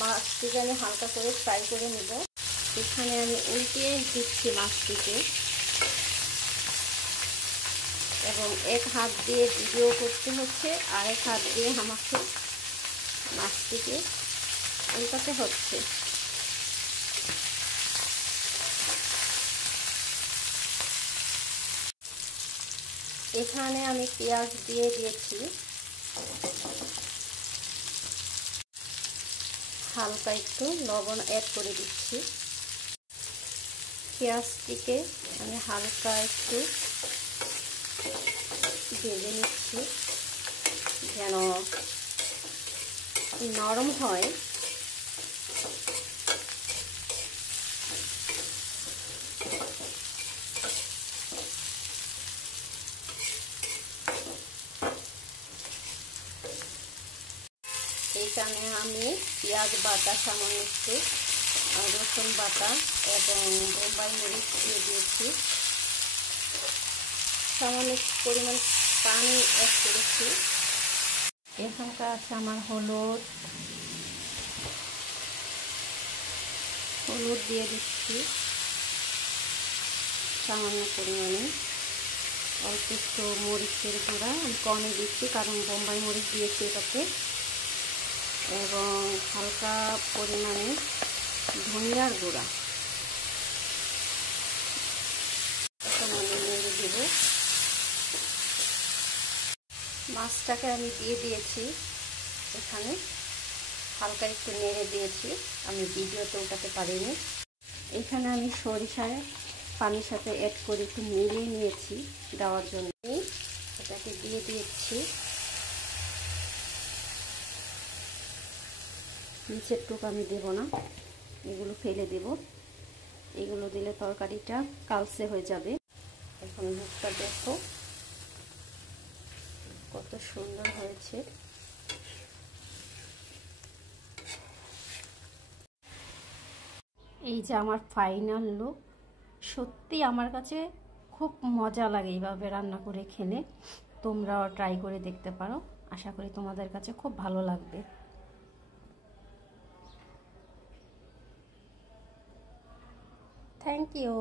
মাছটিকে আমি হালকা করে ফ্রাই করে নেব। এখানে আমি উল্টিয়ে দিচ্ছি মাছটিকে এবং এক হাত দিয়ে ভিডিও করতে হচ্ছে, আর এক হাত দিয়ে আমাকে মাছটিকে উল্টাতে হচ্ছে। এখানে আমি পেঁয়াজ দিয়ে দিয়েছি, হালকা একটু লবণ অ্যাড করে দিচ্ছি। পেঁয়াজটিকে আমি হালকা একটু ভেজে নিচ্ছি যেন নরম হয়। এখানে আমি পেঁয়াজ বাটা, সামান্য একটু রসুন বাটা এবং বোম্বাই মরিচ দিয়ে দিয়েছি। সামান্য পরিমাণ পানি অ্যাড করেছি। এখানকার আছে আমার হলুদ দিয়ে দিচ্ছি সামান্য পরিমাণে। অল্প একটু মরিচের গুঁড়া আমি কমে দিচ্ছি কারণ বোম্বাই মরিচ দিয়েছি এটাতে, এবং হালকা পরিমাণে ধনিয়ার গুঁড়া এখন আমি নেড়ে দেব। মাছটাকে আমি দিয়ে দিয়েছি, এখানে হালকা একটু নেড়ে দিয়েছি, আমি ভিডিওতে উঠাতে পারিনি। এখানে আমি সরিষার পানির সাথে অ্যাড করে একটু মিলিয়ে নিয়েছি দেওয়ার জন্য। এটাকে দিয়ে দিচ্ছি। নিচের টুক আমি দেব না, এগুলো ফেলে দেব। এগুলো দিলে তরকারিটা কালচে হয়ে যাবে। এখন মুখটা দেখো কত সুন্দর হয়েছে। এই যে আমার ফাইনাল লুক। সত্যি আমার কাছে খুব মজা লাগে এইভাবে রান্না করে খেলে। তোমরাও ট্রাই করে দেখতে পারো, আশা করি তোমাদের কাছে খুব ভালো লাগবে। Thank you.